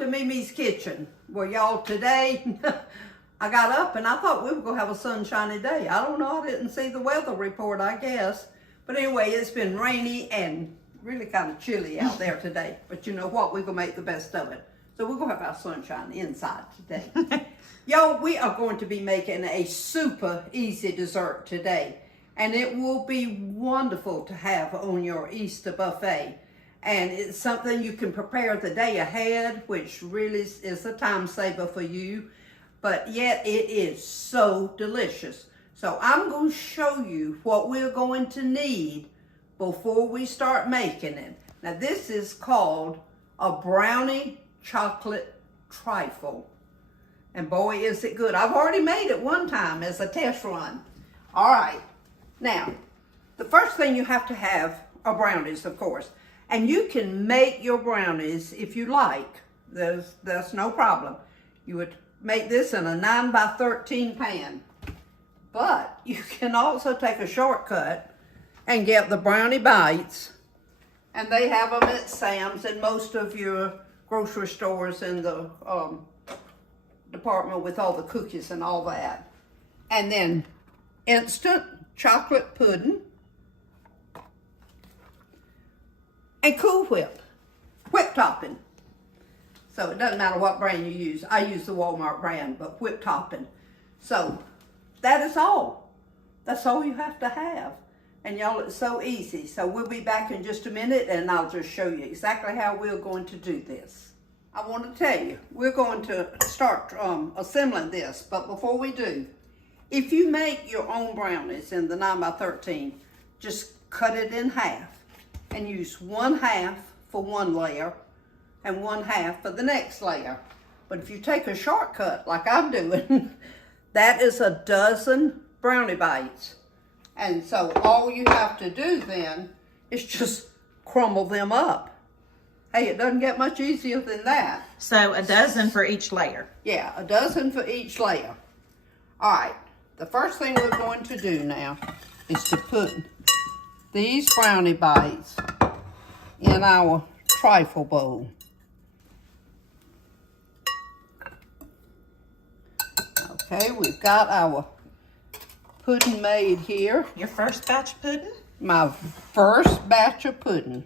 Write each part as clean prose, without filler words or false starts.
to Mimi's Kitchen. Well, y'all, today I got up and I thought we were going to have a sunshiny day. I don't know, I didn't see the weather report, I guess. But anyway, it's been rainy and really kind of chilly out there today. But you know what, we're going to make the best of it. So we're going to have our sunshine inside today. Y'all, we are going to be making a super easy dessert today. And it will be wonderful to have on your Easter buffet. And it's something you can prepare the day ahead, which really is a time saver for you. But yet it is so delicious. So I'm going to show you what we're going to need before we start making it. Now this is called a brownie chocolate trifle. And boy, is it good. I've already made it one time as a test run. All right. Now, the first thing you have to have are brownies, of course. And you can make your brownies if you like. That's no problem. You would make this in a 9 by 13 pan. But you can also take a shortcut and get the brownie bites. And they have them at Sam's and most of your grocery stores in the department with all the cookies and all that. And then instant chocolate pudding. And Cool Whip topping. So it doesn't matter what brand you use. I use the Walmart brand, but whip topping. So that is all. That's all you have to have. And y'all, it's so easy. So we'll be back in just a minute and I'll just show you exactly how we're going to do this. I want to tell you, we're going to start assembling this, but before we do, if you make your own brownies in the 9 by 13, just cut it in half. And use 1/2 for one layer and 1/2 for the next layer. But if you take a shortcut like I'm doing, that is a dozen brownie bites. And so all you have to do then is just crumble them up. Hey, it doesn't get much easier than that. So a dozen for each layer. Yeah, a dozen for each layer. All right, the first thing we're going to do now is to put these brownie bites in our trifle bowl. Okay, we've got our pudding made here. Your first batch of pudding? My first batch of pudding.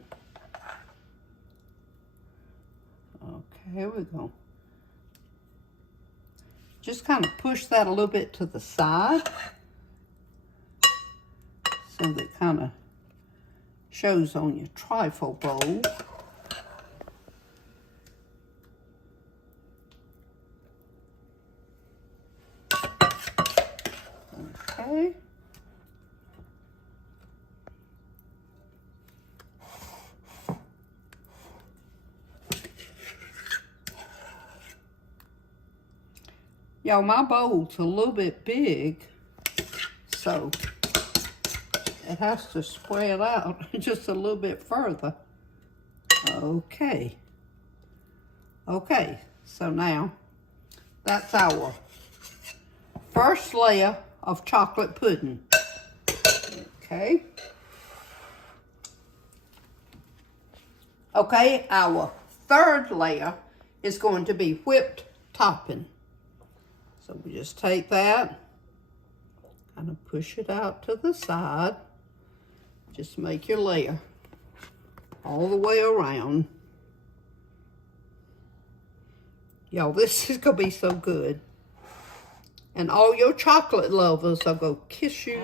Okay, here we go. Just kind of push that a little bit to the side so that it kind of shows on your trifle bowl. Okay. Y'all, my bowl's a little bit big, so it has to spread out just a little bit further. Okay. Okay, so now that's our first layer of chocolate pudding. Okay. Okay, our third layer is going to be whipped topping. So we just take that, kind of push it out to the side. Just make your layer all the way around. Y'all, this is going to be so good. And all your chocolate lovers are going to kiss you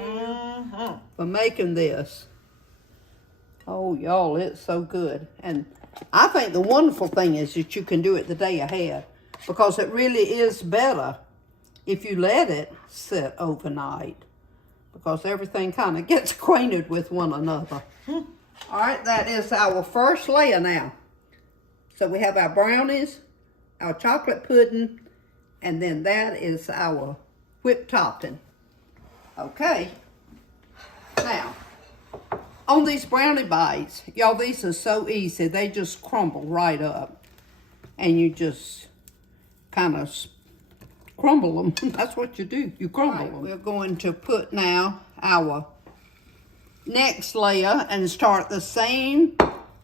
for making this. Oh, y'all, it's so good. And I think the wonderful thing is that you can do it the day ahead, because it really is better if you let it sit overnight, because everything kind of gets acquainted with one another. All right, that is our first layer now. So we have our brownies, our chocolate pudding, and then that is our whipped topping. Okay, now on these brownie bites, y'all, these are so easy. They just crumble right up, and you just kind of crumble them. That's what you do. You crumble them. We're going to put now our next layer and start the same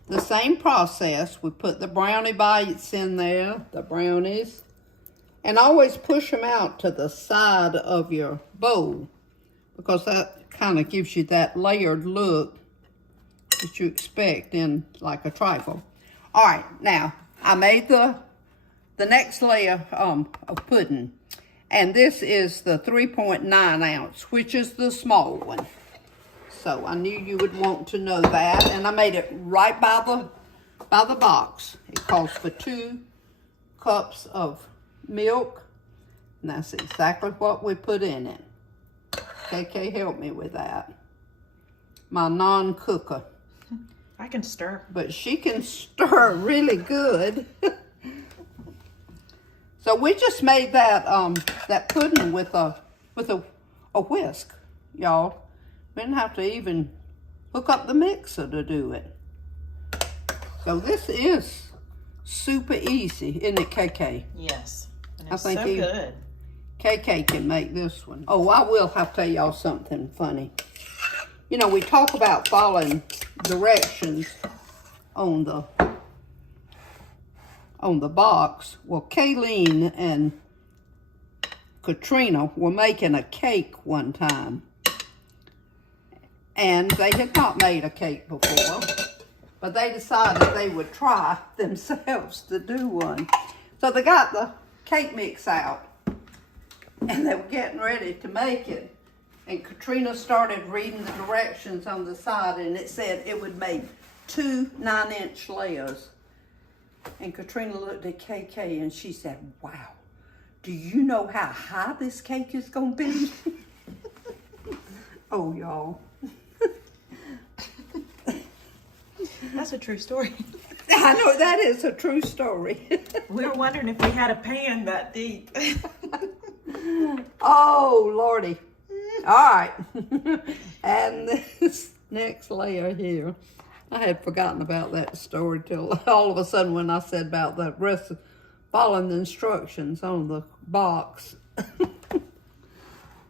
the same process. We put the brownie bites in there, the brownies, and always push them out to the side of your bowl because that kind of gives you that layered look that you expect in like a trifle. All right, now I made the next layer of pudding, and this is the 3.9 ounce, which is the small one. So I knew you would want to know that, and I made it right by the box. It calls for 2 cups of milk, and that's exactly what we put in it. KK helped me with that. My non-cooker. I can stir. But she can stir really good. So we just made that that pudding with a whisk, y'all. We didn't have to even hook up the mixer to do it. So this is super easy, isn't it, KK? Yes. And I it's think so good. KK can make this one. Oh, I will have to tell y'all something funny. You know, we talk about following directions on the box. Well, Kayleen and Katrina were making a cake one time. And they had not made a cake before, but they decided they would try themselves to do one. So they got the cake mix out, and they were getting ready to make it. And Katrina started reading the directions on the side, and it said it would make 2 9-inch layers. And Katrina looked at KK and she said, "Wow, do you know how high this cake is going to be?" Oh, y'all. That's a true story. I know that is a true story. We were wondering if we had a pan that deep. Oh, Lordy. All right. And this next layer here, I had forgotten about that story till all of a sudden when I said about the rest of following the instructions on the box.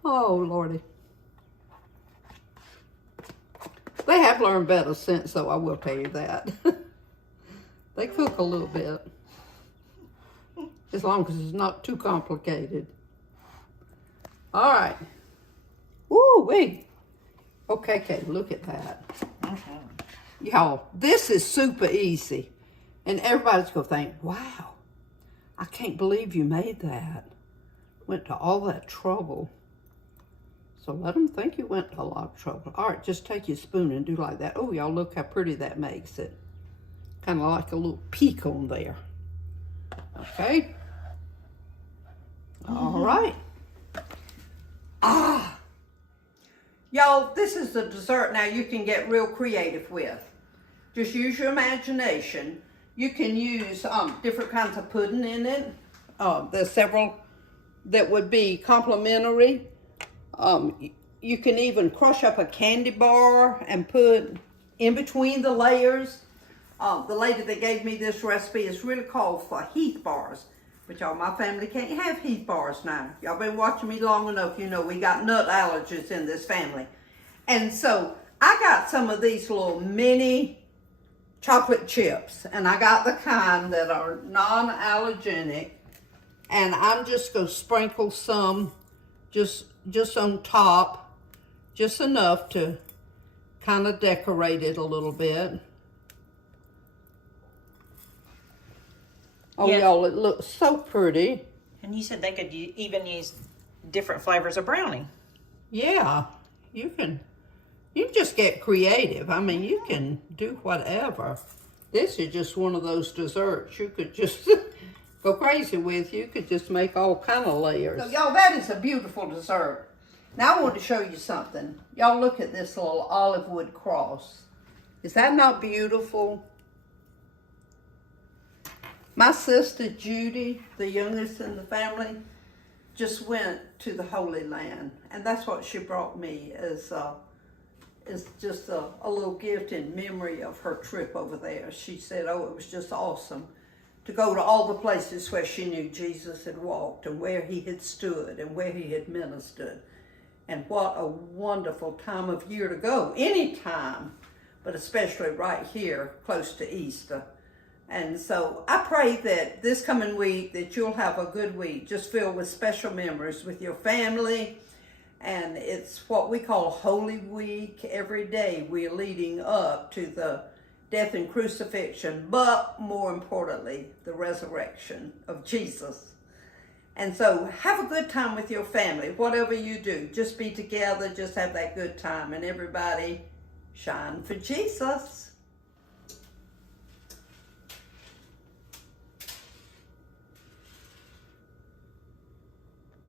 Oh, Lordy. They have learned better since, so I will tell you that. They cook a little bit. As long as it's not too complicated. All right. Woo-wee. Okay, look at that. Y'all, this is super easy. And everybody's going to think, wow, I can't believe you made that. Went to all that trouble. So let them think you went to a lot of trouble. All right, just take your spoon and do like that. Oh, y'all, look how pretty that makes it. Kind of like a little peak on there. Okay. All right. Ah. Y'all, this is the dessert now you can get real creative with. Just use your imagination. You can use different kinds of pudding in it. There's several that would be complimentary. You can even crush up a candy bar and put in between the layers. The lady that gave me this recipe is really called for Heath bars. But y'all, my family can't have Heath bars now. Y'all been watching me long enough, you know we got nut allergies in this family. And so I got some of these little mini chocolate chips. And I got the kind that are non-allergenic. And I'm just going to sprinkle some just on top, just enough to kind of decorate it a little bit. Oh, yeah. Y'all, it looks so pretty. And you said they could even use different flavors of brownie. Yeah, you can just get creative. I mean, you can do whatever. This is just one of those desserts you could just go crazy with. You could just make all kind of layers. So, y'all, that is a beautiful dessert. Now I want to show you something. Y'all look at this little olive wood cross. Is that not beautiful? My sister Judy, the youngest in the family, just went to the Holy Land. And that's what she brought me is just a little gift in memory of her trip over there. She said, oh, it was just awesome to go to all the places where she knew Jesus had walked and where he had stood and where he had ministered. And what a wonderful time of year to go, any time. but especially right here close to Easter. And so I pray that this coming week that you'll have a good week, just filled with special memories with your family. And it's what we call Holy Week. Every day we're leading up to the death and crucifixion, but more importantly, the resurrection of Jesus. And so have a good time with your family. Whatever you do, just be together, just have that good time. And everybody shine for Jesus.